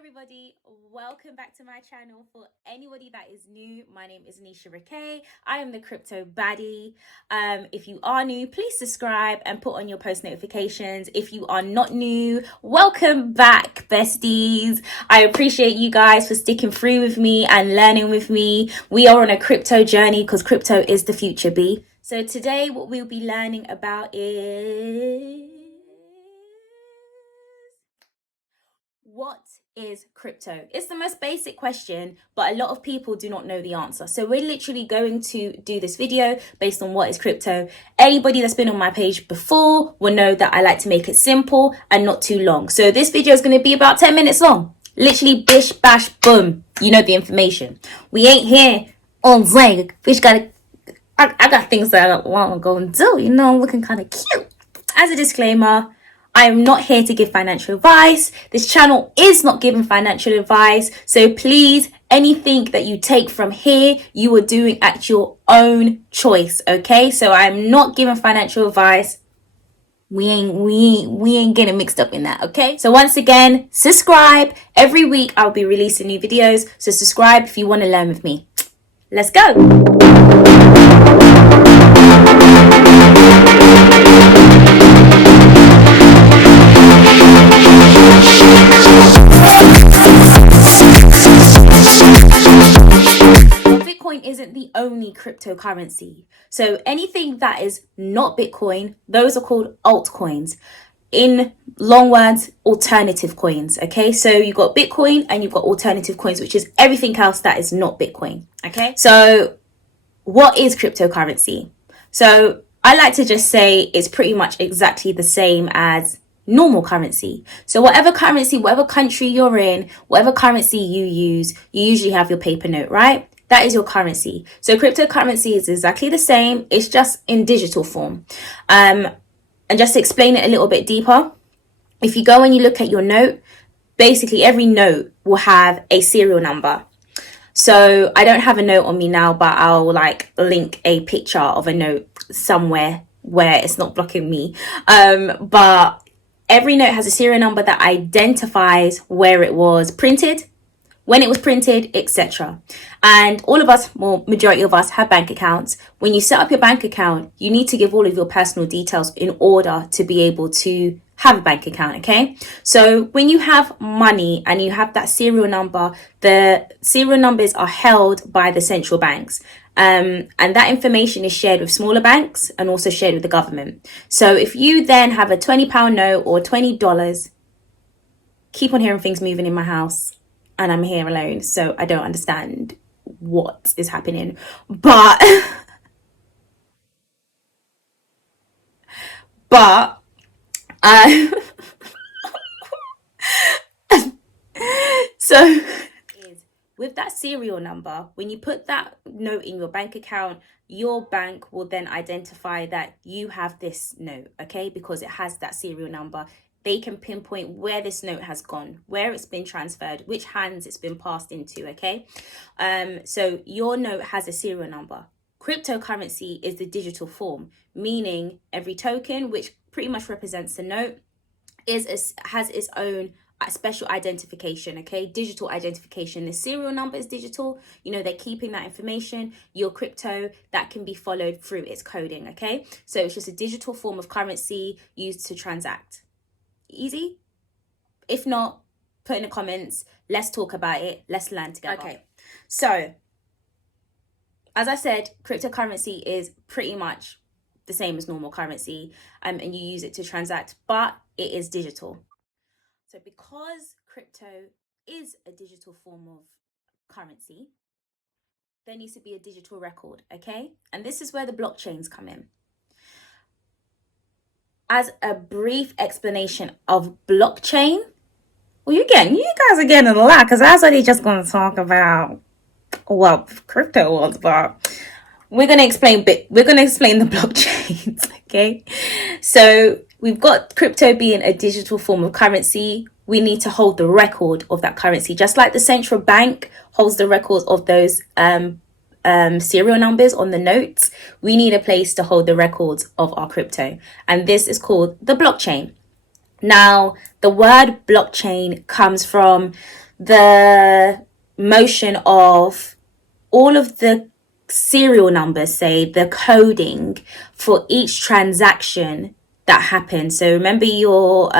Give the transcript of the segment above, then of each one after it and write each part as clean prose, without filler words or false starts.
everybody, welcome back to my channel. For anybody that is new, my name is Nisha Rakay. I am the crypto baddie. If you are new, please subscribe and put on your post notifications. If you are not new, welcome back, besties. I appreciate you guys for sticking through with me and learning with me. We are on a crypto journey because crypto is the future, B. So today what we'll be learning about is what is crypto? It's the most basic question, but a lot of people do not know the answer. So we're literally going to do this video based on what is crypto. Anybody that's been on my page before will know that I like to make it simple and not too long. So this video is going to be about 10 minutes long. Literally bish, bash, boom. You know the information. We ain't here on Zang. I got things that I want to go and do. You know, I'm looking kind of cute. As a disclaimer, I am not here to give financial advice. This channel is not giving financial advice. So please, anything that you take from here, you are doing at your own choice. Okay? So I'm not giving financial advice. We ain't getting mixed up in that. Okay? So once again, subscribe. Every week I'll be releasing new videos. So subscribe if you want to learn with me. Let's go. Bitcoin isn't the only cryptocurrency. So anything that is not Bitcoin, those are called altcoins. In long words, alternative coins. Okay, so you've got Bitcoin and you've got alternative coins, which is everything else that is not Bitcoin. Okay, so what is cryptocurrency? So I like to just say it's pretty much exactly the same as normal currency. So whatever currency, whatever country you're in, whatever currency you use, you usually have your paper note, right? That is your currency. So cryptocurrency is exactly the same. It's just in digital form. And just to explain it a little bit deeper, if you go and you look at your note, basically every note will have a serial number. So I don't have a note on me now, but I'll link a picture of a note somewhere where it's not blocking me. But every note has a serial number that identifies where it was printed, when it was printed, etc. And all of us, well, majority of us have bank accounts. When you set up your bank account, you need to give all of your personal details in order to be able to have a bank account, okay? So when you have money and you have that serial number, the serial numbers are held by the central banks. And that information is shared with smaller banks and also shared with the government. So if you then have a £20 note or $20, keep on hearing things moving in my house. And I'm here alone, so I don't understand what is happening. But so with that serial number, when you put that note in your bank account, your bank will then identify that you have this note, okay? Because it has that serial number. They can pinpoint where this note has gone, where it's been transferred, which hands it's been passed into, okay? So your note has a serial number. Cryptocurrency is the digital form, meaning every token, which pretty much represents the note, has its own special identification, okay? Digital identification. The serial number is digital. You know, they're keeping that information. Your crypto, that can be followed through its coding, okay? So it's just a digital form of currency used to transact. Easy? If not, put in the comments. Let's talk about it. Let's learn together. Okay, so as I said, cryptocurrency is pretty much the same as normal currency, and you use it to transact, but it is digital. So because crypto is a digital form of currency, there needs to be a digital record, okay? And this is where the blockchains come in. As a brief explanation of blockchain, well, you guys are getting a lot, because I was only just going to talk about what crypto was, but we're going to explain the blockchains, okay? So we've got crypto being a digital form of currency. We need to hold the record of that currency, just like the central bank holds the records of those serial numbers on the notes. We need a place to hold the records of our crypto, and this is called the blockchain. Now, the word blockchain comes from the motion of all of the serial numbers, say the coding for each transaction that happens. So remember, your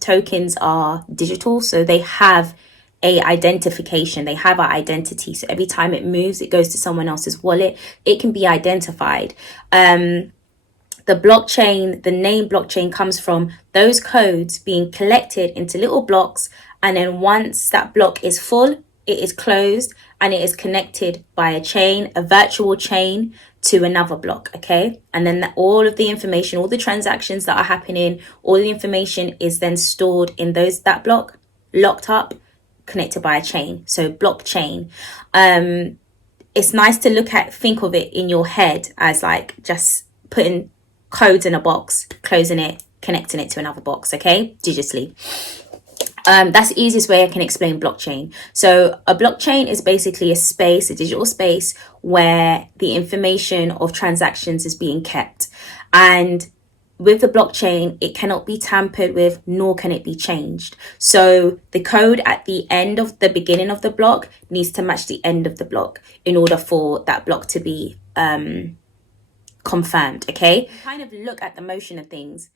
tokens are digital, so they have a identification, they have an identity. So every time it moves, it goes to someone else's wallet, it can be identified. The blockchain, the name blockchain, comes from those codes being collected into little blocks, and then once that block is full, it is closed and it is connected by a chain, a virtual chain, to another block. Okay, and then all of the information, all the transactions that are happening, all the information is then stored in that block, locked up, connected by a chain. So blockchain. It's nice to think of it in your head as like just putting codes in a box, closing it, connecting it to another box, okay, digitally. That's the easiest way I can explain blockchain. So a blockchain is basically a space, a digital space, where the information of transactions is being kept. And with the blockchain, it cannot be tampered with, nor can it be changed. So the code at the end of the beginning of the block needs to match the end of the block in order for that block to be confirmed. Okay, kind of look at the motion of things.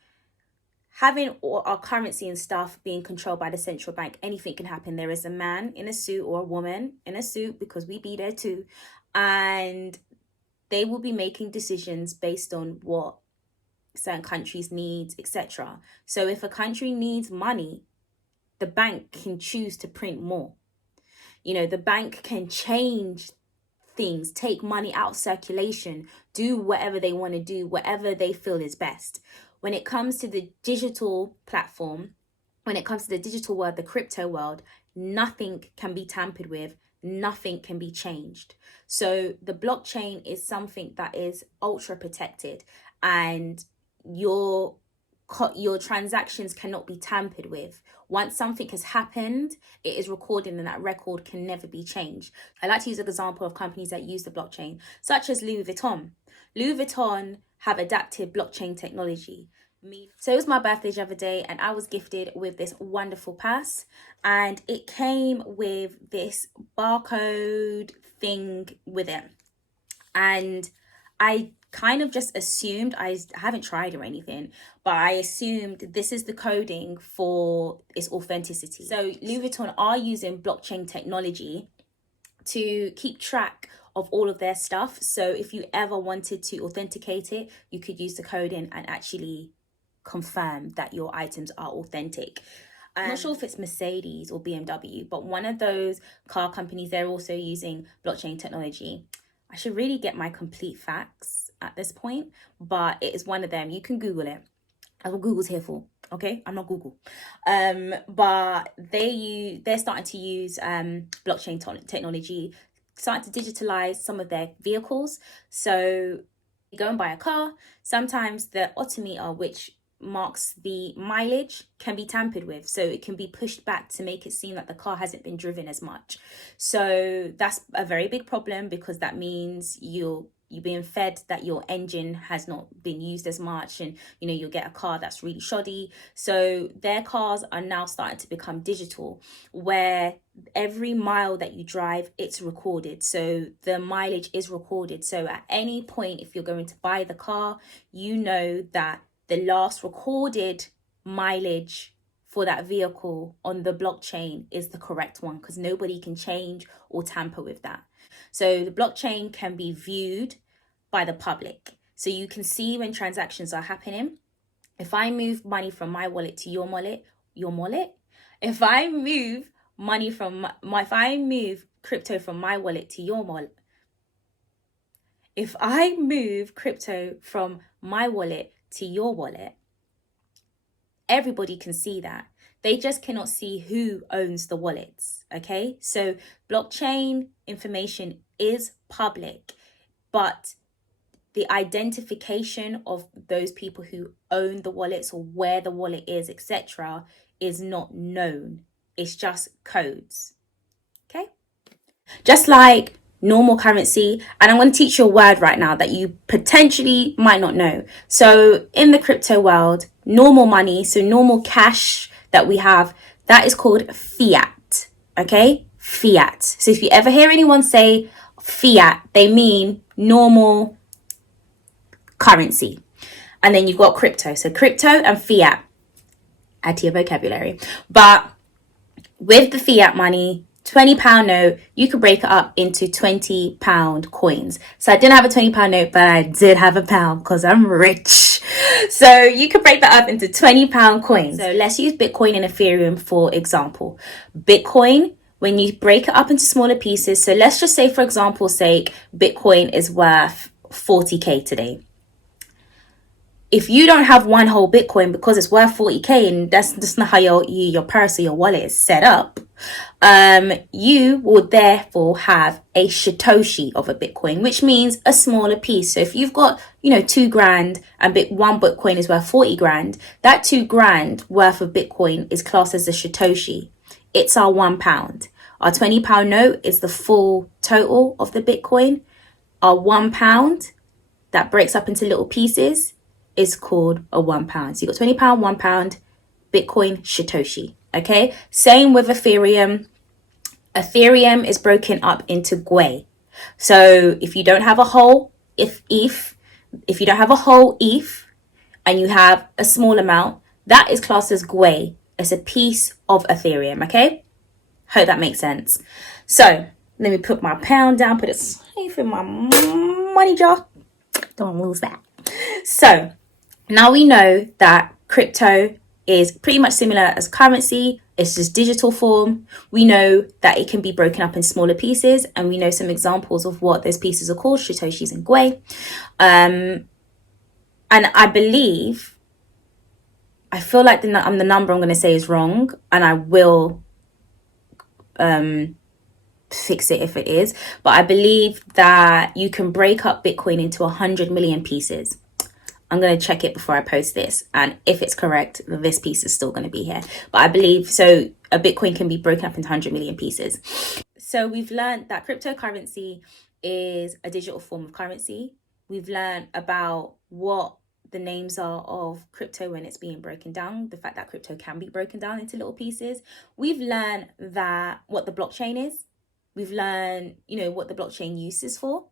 Having all our currency and stuff being controlled by the central bank, anything can happen. There is a man in a suit or a woman in a suit, because we be there too, and they will be making decisions based on what certain countries need, etc. So if a country needs money, the bank can choose to print more. The bank can change things, take money out of circulation, do whatever they want to do, whatever they feel is best. When it comes to the digital platform, when it comes to the digital world, the crypto world, nothing can be tampered with, nothing can be changed. So the blockchain is something that is ultra protected, and your transactions cannot be tampered with. Once something has happened, it is recorded, and that record can never be changed. I like to use an example of companies that use the blockchain, such as Louis Vuitton. Louis Vuitton have adapted blockchain technology. So it was my birthday the other day, and I was gifted with this wonderful purse, and it came with this barcode thing with it. And I kind of just assumed, I haven't tried or anything, but I assumed this is the coding for its authenticity. So Louis Vuitton are using blockchain technology to keep track of all of their stuff. So if you ever wanted to authenticate it, you could use the coding and actually confirm that your items are authentic. I'm not sure if it's Mercedes or BMW, but one of those car companies, they're also using blockchain technology. I should really get my complete facts at this point, but it is one of them. You can Google it. That's what Google's here for. Okay, I'm not Google. But they're starting to use blockchain technology, starting to digitalize some of their vehicles. So you go and buy a car. Sometimes the odometer, which marks the mileage, can be tampered with, so it can be pushed back to make it seem like the car hasn't been driven as much. So that's a very big problem, because that means you're being fed that your engine has not been used as much, and you'll get a car that's really shoddy. So their cars are now starting to become digital, where every mile that you drive, it's recorded. So the mileage is recorded. So at any point, if you're going to buy the car, you know that the last recorded mileage for that vehicle on the blockchain is the correct one, because nobody can change or tamper with that. So the blockchain can be viewed by the public. So you can see when transactions are happening. If I move money from my wallet to your wallet, if I move crypto from my wallet to your wallet, if I move crypto from my wallet to your wallet, everybody can see that. They just cannot see who owns the wallets. Okay, so blockchain information is public, but the identification of those people who own the wallets, or where the wallet is, etc., is not known. It's just codes. Okay, just like normal currency. And I'm going to teach you a word right now that you potentially might not know. So in the crypto world, normal money, so normal cash that we have, that is called fiat. okay? Fiat. So if you ever hear anyone say fiat, they mean normal currency. And then you've got crypto. So crypto and fiat, add to your vocabulary. But with the fiat money, £20 note, you could break it up into £20 coins. So I didn't have a £20 note, but I did have a pound because I'm rich. So you could break that up into £20 coins. So let's use Bitcoin and Ethereum for example. Bitcoin, when you break it up into smaller pieces, so let's just say for example's sake, Bitcoin is worth 40k today. If you don't have one whole Bitcoin because it's worth 40k and that's not how your purse or your wallet is set up, you would therefore have a Satoshi of a Bitcoin, which means a smaller piece. So if you've got, $2,000 and one Bitcoin is worth 40 grand, that £2,000 worth of Bitcoin is classed as a Satoshi. It's our £1. Our £20 note is the full total of the Bitcoin. Our £1 that breaks up into little pieces is called a £1. So you got £20, £1, Bitcoin, Satoshi. Okay. Same with Ethereum. Ethereum is broken up into Gwei. So if you don't have a whole if you don't have a whole ETH and you have a small amount, that is classed as Gwei. It's a piece of Ethereum. Okay. Hope that makes sense. So let me put my pound down, put it safe in my money jar. Don't lose that. So now we know that crypto is pretty much similar as currency. It's just digital form. We know that it can be broken up in smaller pieces, and we know some examples of what those pieces are called, Satoshis and Gwei. And I feel like the number I'm going to say is wrong, and I will fix it if it is. But I believe that you can break up Bitcoin into 100 million pieces. I'm going to check it before I post this. And if it's correct, this piece is still going to be here. But I believe, so a Bitcoin can be broken up into 100 million pieces. So we've learned that cryptocurrency is a digital form of currency. We've learned about what the names are of crypto when it's being broken down, the fact that crypto can be broken down into little pieces. We've learned that what the blockchain is. We've learned, what the blockchain use is for.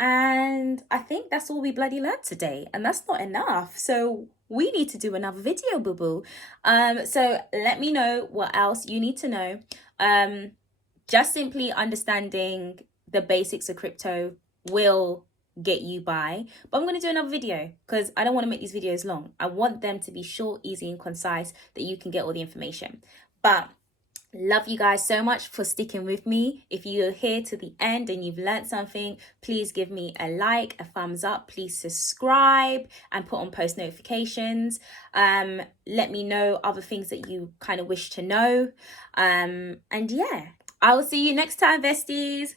And I think that's all we bloody learned today. And that's not enough. So we need to do another video, boo-boo. So let me know what else you need to know. Just simply understanding the basics of crypto will get you by. But I'm going to do another video because I don't want to make these videos long. I want them to be short, easy, and concise that you can get all the information. But love you guys so much for sticking with me. If you're here to the end and you've learned something, please give me a like, a thumbs up. Please subscribe and put on post notifications. Let me know other things that you kind of wish to know. And yeah, I will see you next time, besties.